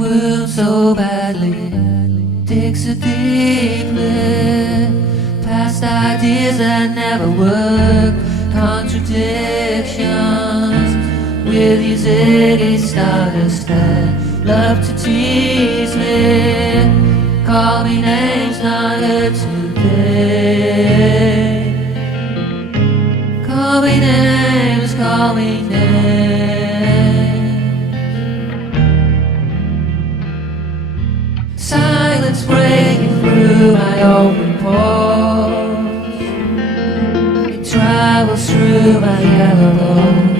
wound so badly, digs so deeply, past ideas that never work, contradictions with these Ziggy Stardust that love to tease me, call me names not heard today, call me names, call me names. Silence breaking through my open pores, it travels through my yellow bones.